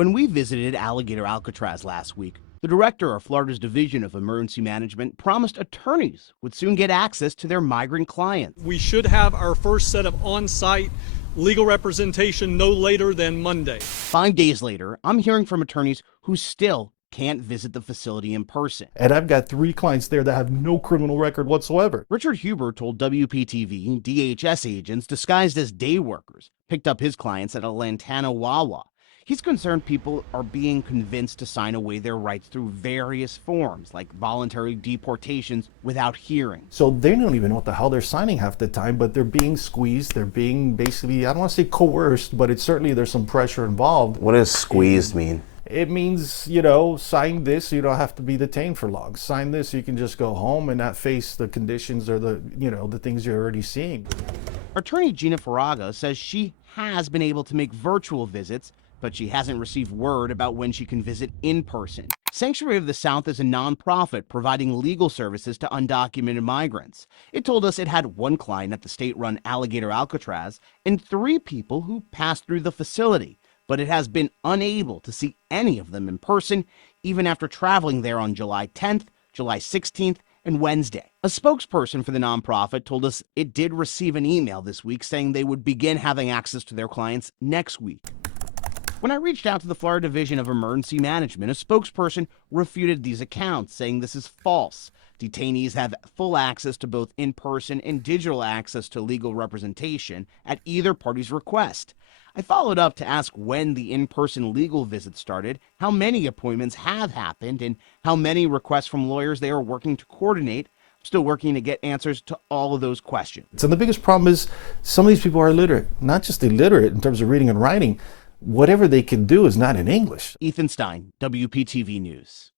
When we visited Alligator Alcatraz last week, the director of Florida's Division of Emergency Management promised attorneys would soon get access to their migrant clients. We should have our first set of on-site legal representation no later than Monday. 5 days later, I'm hearing from attorneys who still can't visit the facility in person. And I've got 3 clients there that have no criminal record whatsoever. Richard Huber told WPTV DHS agents disguised as day workers picked up his clients at a Lantana Wawa. He's concerned people are being convinced to sign away their rights through various forms, like voluntary deportations without hearing. So they don't even know what the hell they're signing half the time, but they're being squeezed. They're being basically, I don't want to say coerced, but it's certainly there's some pressure involved. What does squeezed mean? It means, sign this, so you don't have to be detained for long. Sign this, so you can just go home and not face the conditions or the things you're already seeing. Attorney Gina Farraga says she has been able to make virtual visits, but she hasn't received word about when she can visit in person. Sanctuary of the South is a nonprofit providing legal services to undocumented migrants. It told us it had 1 client at the state-run Alligator Alcatraz and 3 people who passed through the facility, but it has been unable to see any of them in person, even after traveling there on July 10th, July 16th, and Wednesday. A spokesperson for the nonprofit told us it did receive an email this week saying they would begin having access to their clients next week. When I reached out to the Florida Division of Emergency Management, a spokesperson refuted these accounts, saying this is false. Detainees have full access to both in-person and digital access to legal representation at either party's request. I followed up to ask when the in-person legal visit started, how many appointments have happened, and how many requests from lawyers they are working to coordinate. I'm still working to get answers to all of those questions. So the biggest problem is some of these people are illiterate, not just illiterate in terms of reading and writing. Whatever they can do is not in English. Ethan Stein, WPTV News.